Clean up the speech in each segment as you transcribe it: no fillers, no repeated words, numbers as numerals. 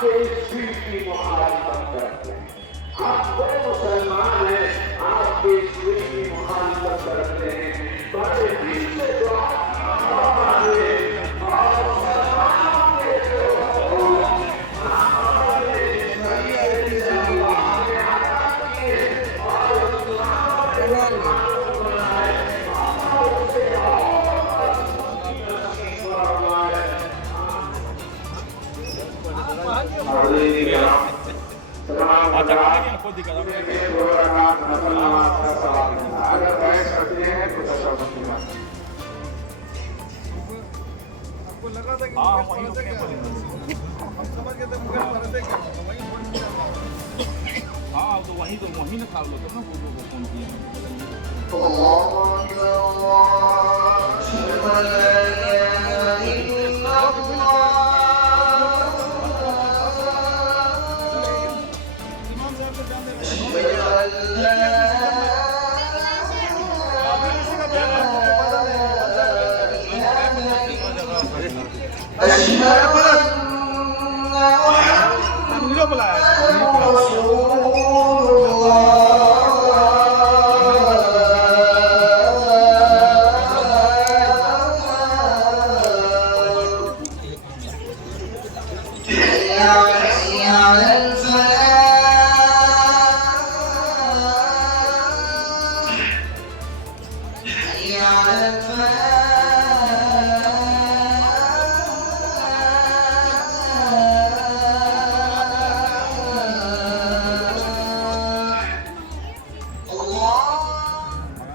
आपके इस दिल की मुखालिफत करते हैं। आप बड़े मुसलमान हैं, आपके इस दिल की मुखालिफत करते हैं। बड़े दिल से दुआ हमारे और मुसलमानों के जो हमारे शरीयत से अल्लाह ने अता किए और मुसलमानों ने मुसलमानों बनाए, अल्लाह उसे और नसीब फरमाए। अगर बैठ सकते हैं तो आपको लगा था कि हम समझ गए थे हाँ तो वहीं ना खा लो तो ना वो फोन किया।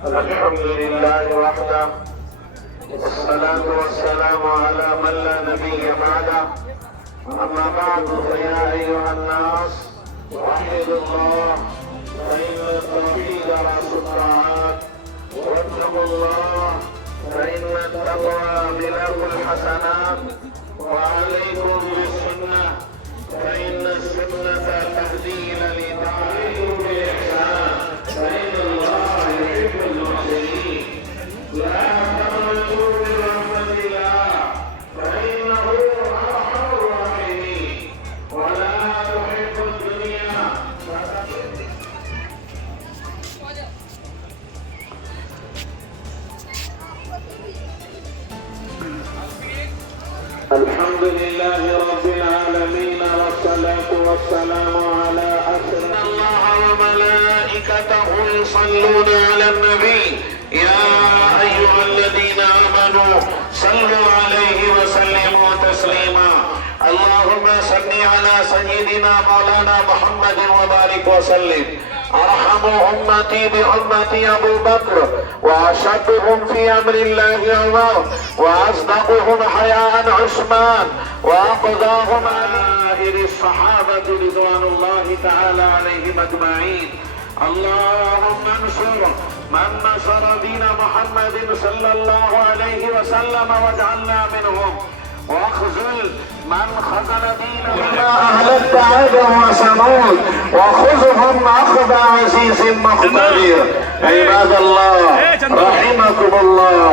अल्हम्दुलिल्लाह वहदा वस्सलातु वस्सलामु अला मन ला नबिय्य बअदा अम्मा बअदु फया अय्युहन नास वहिदुल्लाह फइन्न तौहीद रअसुत ताआत वत्तक़ुल्लाह फइन्न तक़वा मिनहुल हसनात वअलैकुम बिस्सुन्नह फइन्न सुन्नता तहदी इला लिताअति बिल इहसान फइन्नल्लाह युहिब्बुल मुहसिनीन ला तक़नतू मिन रहमतिल्लाह फइन्नहु अरहमुर राहिमीन व ला तुहिब्बुद दुनिया अल्हम्दुलिल्लाह रब्बिल आलमीन वस्सलातु वस्सलामु अला अशरफिल अल्लाह व मलाइकतहु युसल्लूना अलन नबी या अय्युहल्लज़ीना आमनू सल्लु अलैहि व सल्लिमू तस्लीमा अल्लाहुम्मा सल्लि अला सय्यिदिना मौलाना मुहम्मद व बारिक व सल्लिम अरहमु उम्मती बि उम्मती अबू बकर व अशद्दुहुम फी अम्रिल्लाहि उमर व अस्दक़ुहुम हयाअन उस्मान व अक़दाहुम अलाहिरि सहाबति रिज़वानुल्लाहि तआला अलैहिम अजमईन अल्लाहुम्मा अंसुर मन नसर दीन मुहम्मदिन सल्लल्लाहु अलैहि वसल्लम वजअलना मिनहुम واخذل من خذل دينه اهلكت عادا وثمود وخذهم اخذ عزيز مقتدر عباد الله رحمكم الله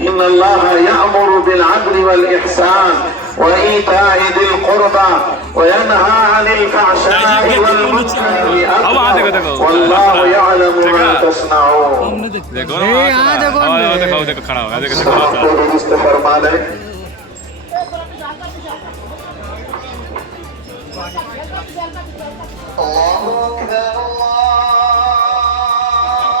ان الله يأمر بالعدل والاحسان وايتاء ذي القربى وينهى عن الفحشاء والمنكر والبغي والله يعلم ما تصنعون الله أكبر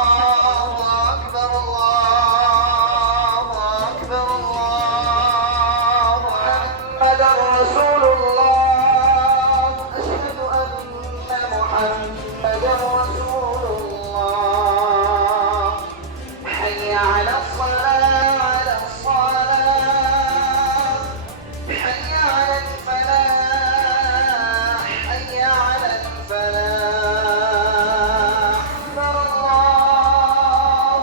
الله أكبر الله أكبر الله محمد رسول الله أشهد أن محمدا رسول الله حي على الصلاة على الصلاة حي على الفلاح حي على الفلاح أكبر الله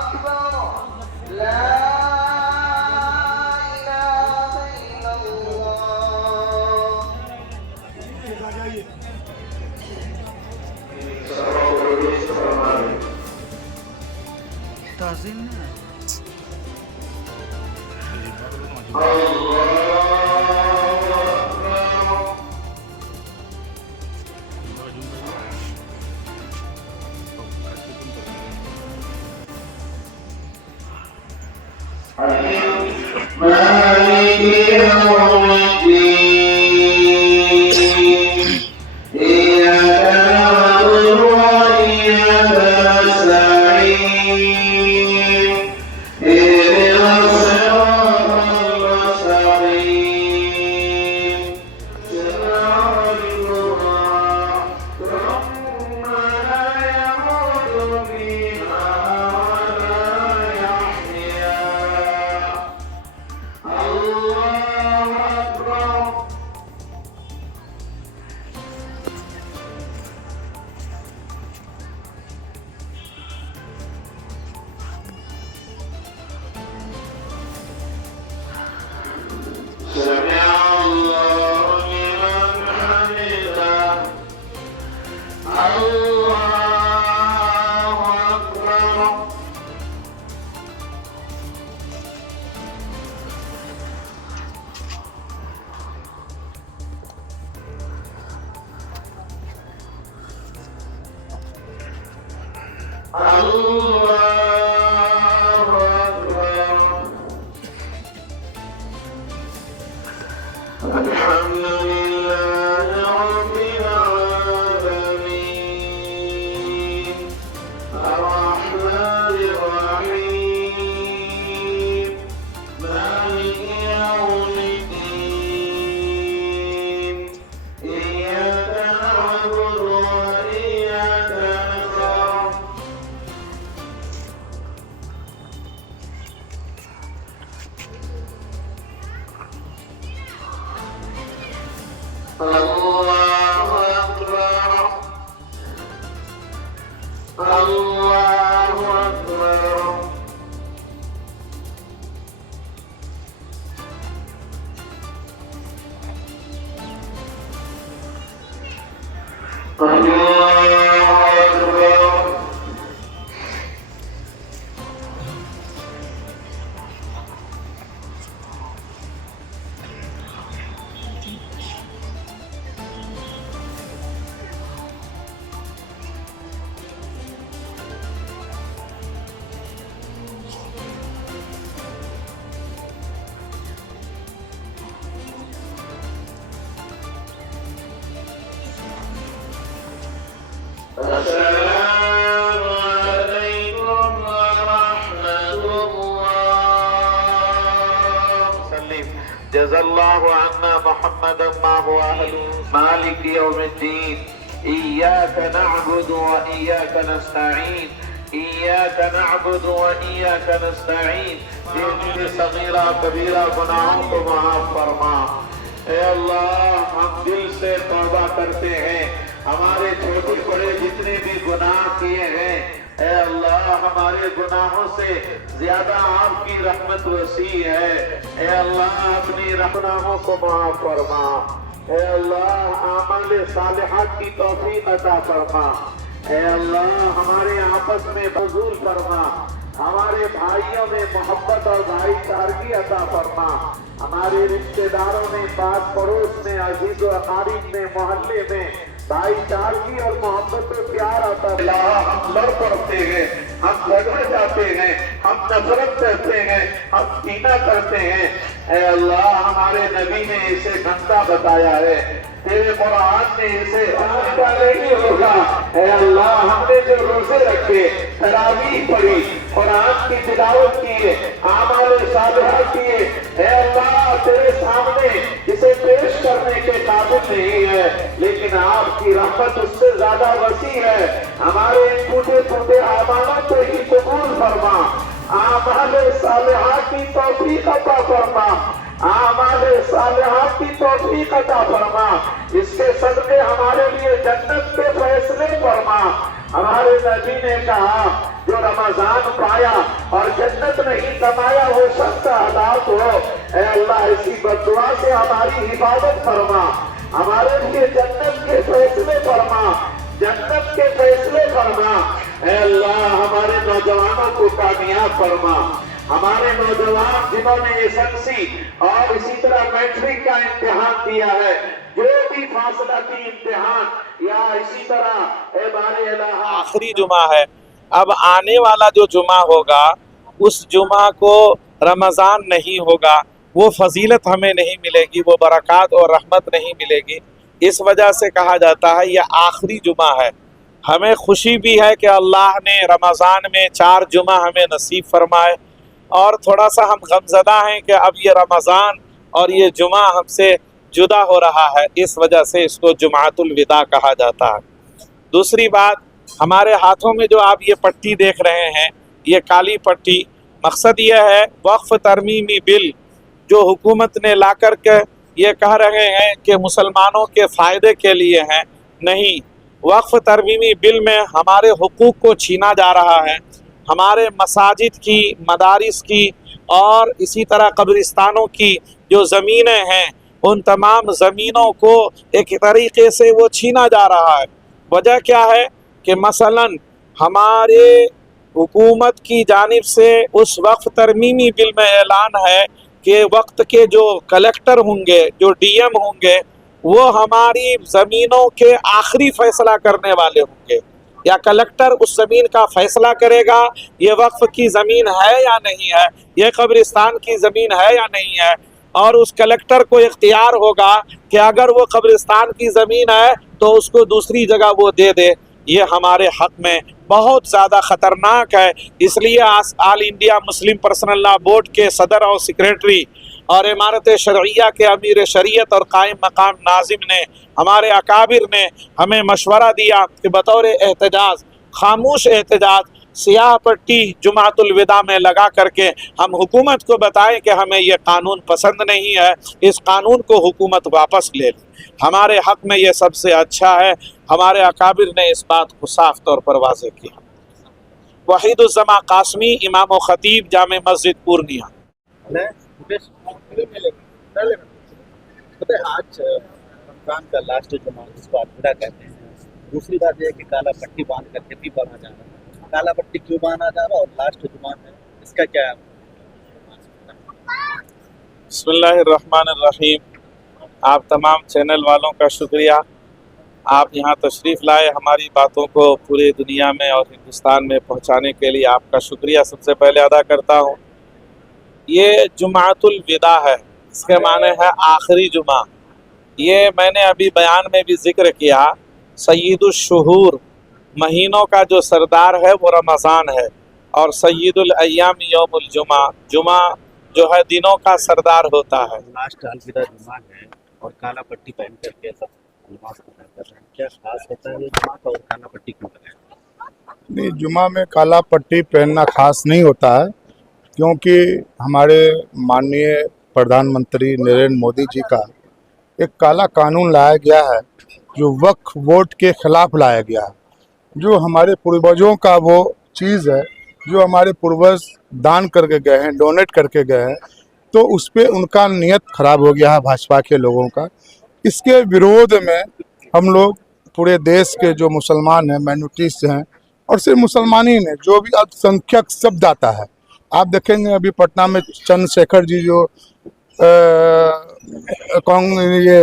أكبر لا إله إلا الله يوم الدين إياك نعبد وإياك نستعين اهدنا الصراط المستقيم صراط ثم لا يموت فيها ولا يحيا الله أكبر سمع الله لمن حمده الله أكبر الله أكبر الحمد لله رب العالمين الرحمن الرحيم مالك يوم الدين إياك نعبد وإياك نستعين الله أكبر الله أكبر الله أكبر السلام عليكم ورحمة الله سلم جزا الله عنا محمدا ما هو أهله مالك يوم الدين إياك نعبد وإياك نستعين إياك نعبد وإياك نستعين जिनकी सगीरा कबीरा गुनाहों को माफ फरमा। ए अल्लाह हम दिल से तौबा करते हैं, हमारे छोटे बड़े जितने भी गुनाह किए हैं ए अल्लाह हमारे गुनाहों से ज्यादा आपकी रहमत वसी है। ए अल्लाह अपनी गुनाहों को माफ फरमा। ए अल्लाह आमल सालिहात की तौफीक अता फरमा। ए अल्लाह हमारे आपस में फजूल फरमा, हमारे भाइयों में मोहब्बत और भाईचारगी अता फरमा, हमारे रिश्तेदारों में, पास पड़ोस में, अजीज और अकारीब में, मोहल्ले में भाईचारगी और मोहब्बत और प्यार आता है। हम लड़ पड़ते हैं, हम झगड़ जाते हैं, हम नफरत करते हैं, हम कीना करते हैं। ए अल्लाह हमारे नबी ने इसे गंदा बताया है, तेरे कुरान ने इसे गंदा नहीं होगा। ए अल्लाह हमने जो रोजे रखे, तरावीह पढ़ी, कुरान की तिलावत की, आमाल सालिहा किए, ए अल्लाह तेरे सामने इसे पेश करने के काबिल नहीं है, लेकिन आपकी रहमत उससे ज्यादा वसी है। हमारे टूटे फूटे आमालों को ही कबूल फरमा, आमाल सालिहा की तौफीक अता फरमा, आमाल सालिहा की तौफीक अता फरमा। इसके सदके हमारे लिए जन्नत के फैसले फरमा। हमारे नबी ने कहा जो रमजान पाया और जन्नत नहीं कमाया वो शख्स हलाक हो। ऐ अल्लाह इसी बददुआ से हमारी हिफाजत फरमा, हमारे लिए जन्नत के फैसले फरमा, जन्नत के फैसले फरमा। ऐ अल्लाह हमारे नौजवानों को कामयाब फरमा, हमारे नौजवान जिन्होंने एसएससी और इसी तरह मैट्रिक का इम्तिहान दिया है, जो भी फासला की इम्तिहान या इसी तरह आखिरी जुमा है। अब आने वाला जो जुमा होगा उस जुमा को रमज़ान नहीं होगा, वो फजीलत हमें नहीं मिलेगी, वो बरक़ात और रहमत नहीं मिलेगी। इस वजह से कहा जाता है ये आखिरी जुमा है। हमें खुशी भी है कि अल्लाह ने रमज़ान में 4 जुमा हमें नसीब फरमाए, और थोड़ा सा हम गमज़दा हैं कि अब ये रमज़ान और ये जुमा हमसे जुदा हो रहा है, इस वजह से इसको जुमातुल विदा कहा जाता है। दूसरी बात, हमारे हाथों में जो आप ये पट्टी देख रहे हैं, ये काली पट्टी, मकसद ये है वक्फ़ तरमीमी बिल जो हुकूमत ने ला कर के ये कह रहे हैं कि मुसलमानों के फ़ायदे के लिए हैं, नहीं, वक्फ़ तरमीमी बिल में हमारे हुकूक को छीना जा रहा है। हमारे मसाजिद की, मदारिस की और इसी तरह कब्रिस्तानों की जो ज़मीनें हैं, उन तमाम ज़मीनों को एक तरीक़े से वो छीना जा रहा है। वजह क्या है कि मसलन हमारे हुकूमत की जानिब से उस वक्फ़ तरमीमी बिल में ऐलान है कि वक्त के जो कलेक्टर होंगे, जो डीएम होंगे, वो हमारी ज़मीनों के आखिरी फ़ैसला करने वाले होंगे, या कलेक्टर उस ज़मीन का फ़ैसला करेगा ये वक्फ़ की ज़मीन है या नहीं है, ये कब्रिस्तान की ज़मीन है या नहीं है, और उस कलेक्टर को इख्तियार होगा कि अगर वो कब्रिस्तान की ज़मीन है तो उसको दूसरी जगह वो दे दे। ये हमारे हक़ में बहुत ज़्यादा ख़तरनाक है। इसलिए आल India Muslim personal law board के सदर और सेक्रेटरी और इमारत शरइया के अमीर शरीयत और कायम मकाम नाजिम ने, हमारे अकाबिर ने हमें मशवरा दिया कि बतौर एहतजाज, खामोश एहतजाज, सियाह पट्टी जुमातुल विदा में लगा करके हम हुकूमत को बताएं कि हमें ये कानून पसंद नहीं है, इस कानून को हुकूमत वापस ले ले। हमारे हक़ में ये सबसे अच्छा है। हमारे अकाबिर ने इस बात को साफ तौर पर वाज़ेह किया। वहीदुज़्ज़मा कासमी, इमाम व ख़तीब, जामे मस्जिद पूर्णिया। आज रमज़ान का लास्ट जुमा, जिसको आप विदा कहते हैं, दूसरी बात यह है कि काला पट्टी बांध करके भी बांधा जा रहा है। काला पट्टी क्यों बांधा जा रहा है और लास्ट जुमा है, इसका क्या है? बिस्मिल्लाहिर्रहमानिर्रहीम। आप तमाम चैनल वालों का शुक्रिया, आप यहाँ तशरीफ़ लाए, हमारी बातों को पूरी दुनिया में और हिंदुस्तान में पहुँचाने के लिए आपका शुक्रिया सबसे पहले अदा करता हूँ। ये जुमातुल विदा है, इसके माने है आखिरी जुमा। ये मैंने अभी बयान में भी ज़िक्र किया, सय्यिदुश शुहूर, महीनों का जो सरदार है वो रमज़ान है, और सय्यिदुल अय्याम यौमुल जुमा, जुमा जो है दिनों का सरदार होता है। लास्ट अलविदा जुमा है और काला पट्टी पहन करके सब नमाज अदा कर रहे हैं, क्या खास होता है ये जुमा का और काला पट्टी क्यों लगाए? नहीं, जुमा में काला पट्टी पहनना खास नहीं होता है, क्योंकि हमारे माननीय प्रधानमंत्री नरेंद्र मोदी जी का एक काला कानून लाया गया है जो वक्फ बोर्ड के खिलाफ लाया गया है। जो हमारे पूर्वजों का वो चीज़ है जो हमारे पूर्वज दान करके गए हैं, डोनेट करके गए हैं, तो उस पर उनका नियत खराब हो गया है भाजपा के लोगों का। इसके विरोध में हम लोग पूरे देश के जो मुसलमान हैं, माइनॉरिटीज हैं, और सिर्फ मुसलमान ही नहीं, जो भी अल्पसंख्यक शब्द आता है, आप देखेंगे अभी पटना में चंद्रशेखर जी जो ये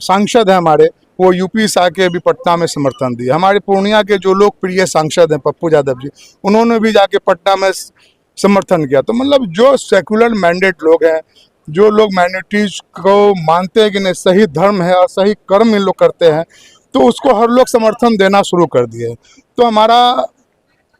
सांसद हैं हमारे, वो यूपी से आके अभी पटना में समर्थन दिए। हमारे पूर्णिया के जो लोकप्रिय सांसद हैं पप्पू यादव जी, उन्होंने भी जाके पटना में समर्थन किया। तो मतलब जो सेकुलर मैंडेट लोग हैं, जो लोग माइनॉरिटीज को मानते हैं कि नहीं सही धर्म है और सही कर्म इन लोग करते हैं, तो उसको हर लोग समर्थन देना शुरू कर दिए। तो हमारा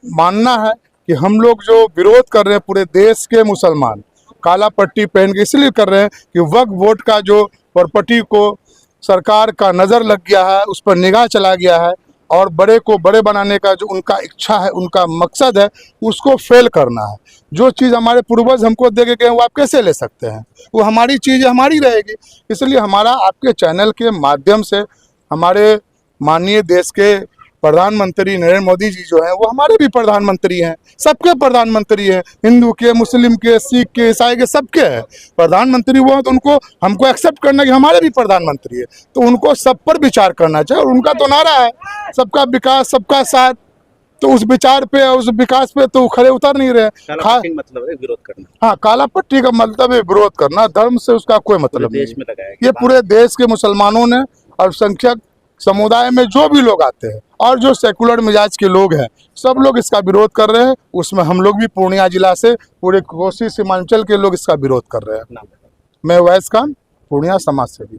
मानना है कि हम लोग जो विरोध कर रहे हैं पूरे देश के मुसलमान, काला पट्टी पहन के इसलिए कर रहे हैं कि वक्फ बोर्ड का जो प्रॉपर्टी को सरकार का नज़र लग गया है, उस पर निगाह चला गया है, और बड़े को बड़े बनाने का जो उनका इच्छा है, उनका मकसद है, उसको फेल करना है। जो चीज़ हमारे पूर्वज हमको दे के गए वो आप कैसे ले सकते हैं? वो हमारी चीज़ हमारी रहेगी। इसलिए हमारा आपके चैनल के माध्यम से हमारे माननीय देश के प्रधानमंत्री नरेंद्र मोदी जी जो हैं वो हमारे भी प्रधानमंत्री हैं, सबके प्रधानमंत्री हैं, हिंदू के, मुस्लिम के, सिख के, ईसाई के, सबके हैं प्रधानमंत्री। वो तो उनको हमको एक्सेप्ट करना कि हमारे भी प्रधानमंत्री है, तो उनको सब पर विचार करना चाहिए। और उनका तो नारा है सबका विकास सबका साथ, तो उस विचार पे, उस विकास पे तो खड़े उतर नहीं रहे। मतलब है विरोध करना। हाँ, काला पट्टी का मतलब है विरोध करना, धर्म से उसका कोई मतलब नहीं। देश में लगाया ये पूरे देश के मुसलमानों ने, अल्पसंख्यक समुदाय में जो भी लोग आते हैं और जो सेकुलर मिजाज के लोग हैं, सब लोग इसका विरोध कर रहे हैं। उसमें हम लोग भी पूर्णिया जिला से पूरे कोसी सीमांचल के लोग इसका विरोध कर रहे हैं। मैं वैस खान पूर्णिया समाज सेवी।